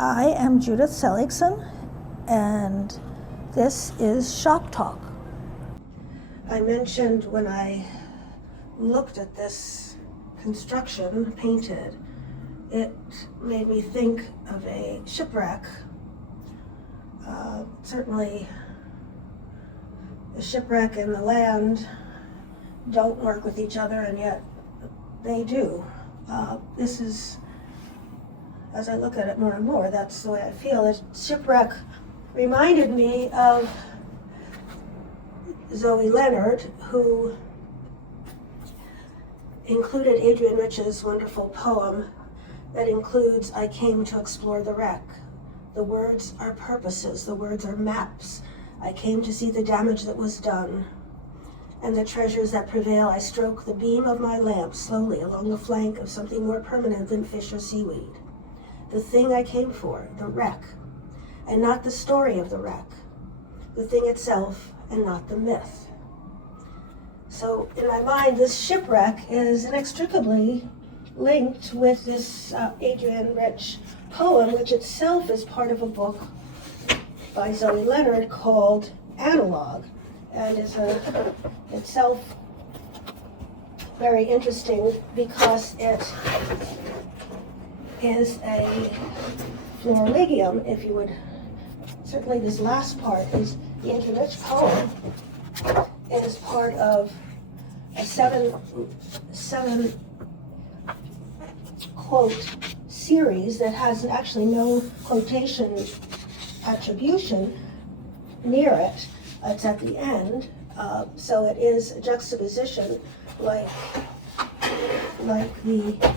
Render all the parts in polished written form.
I am Judith Seligson, and this is Shop Talk. I mentioned when I looked at this construction painted, it made me think of a shipwreck. Certainly, the shipwreck and the land don't work with each other, and yet they do. This is, as I look at it more and more, that's the way I feel. This shipwreck reminded me of Zoe Leonard, who included Adrienne Rich's wonderful poem that includes, "I came to explore the wreck. The words are purposes, the words are maps. I came to see the damage that was done. And the treasures that prevail, I stroke the beam of my lamp slowly along the flank of something more permanent than fish or seaweed. The thing I came for, the wreck, and not the story of the wreck. The thing itself, and not the myth." So in my mind, this shipwreck is inextricably linked with this Adrienne Rich poem, which itself is part of a book by Zoe Leonard called Analogue, and is itself very interesting because it is a florilegium, if you would. Certainly this last part is the Adrienne Rich poem. It is part of a seven quote series that has actually no quotation attribution near it. It's at the end, so it is a juxtaposition like the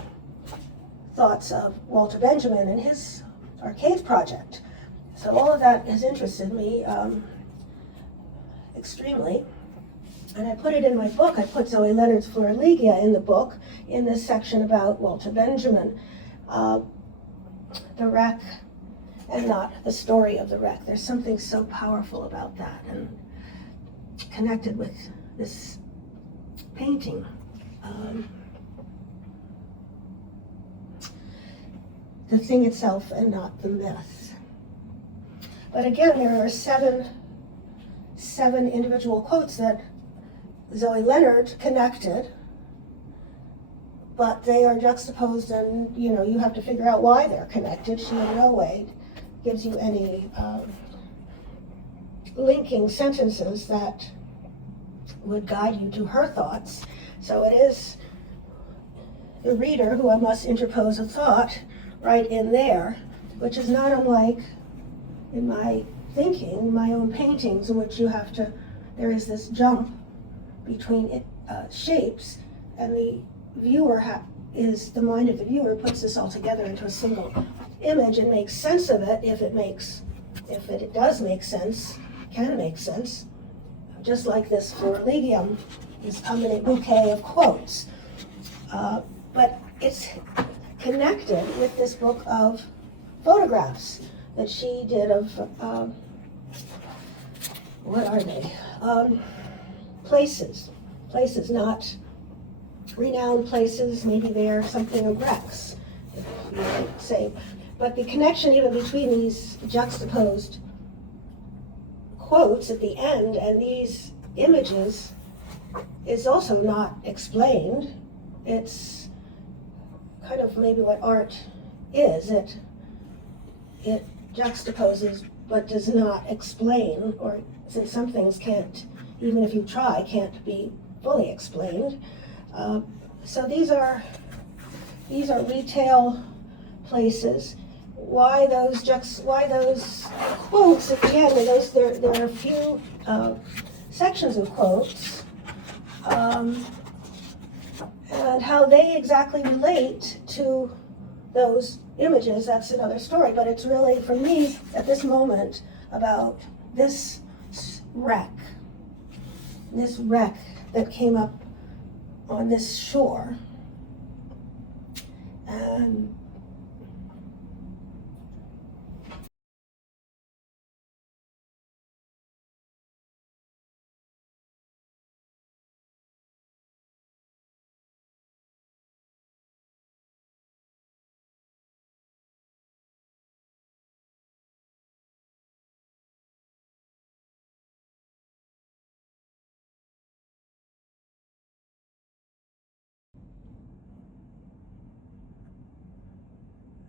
thoughts of Walter Benjamin and his Arcades project. So all of that has interested me extremely. And I put it in my book. I put Zoe Leonard's Florilegia in the book in this section about Walter Benjamin, the wreck and not the story of the wreck. There's something so powerful about that and connected with this painting. The thing itself and not the myth. But again, there are seven individual quotes that Zoe Leonard connected, but they are juxtaposed, and you have to figure out why they're connected. She in no way gives you any linking sentences that would guide you to her thoughts. So it is the reader who must interpose a thought right in there, which is not unlike in my thinking, my own paintings, in which there is this jump between shapes, and the viewer the mind of the viewer puts this all together into a single image and makes sense of it if it does make sense, can make sense, just like this florilegium is come in a bouquet of quotes. But it's connected with this book of photographs that she did of, what are they? Places, not renowned places. Maybe they are something of wrecks, if you might say. But the connection even between these juxtaposed quotes at the end and these images is also not explained. It's kind of maybe what art is. It juxtaposes but does not explain, or since some things can't, even if you try, can't be fully explained. So these are retail places. Why those quotes at the end? There are a few sections of quotes, and how they exactly relate to those images, that's another story. But it's really, for me, at this moment, about this wreck that came up on this shore. And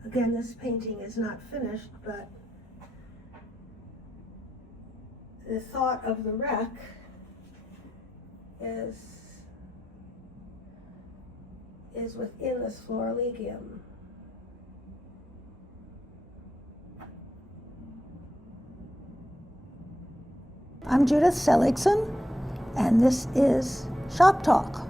Again, this painting is not finished, but the thought of the wreck is within this florilegium. I'm Judith Seligson, and this is Shop Talk.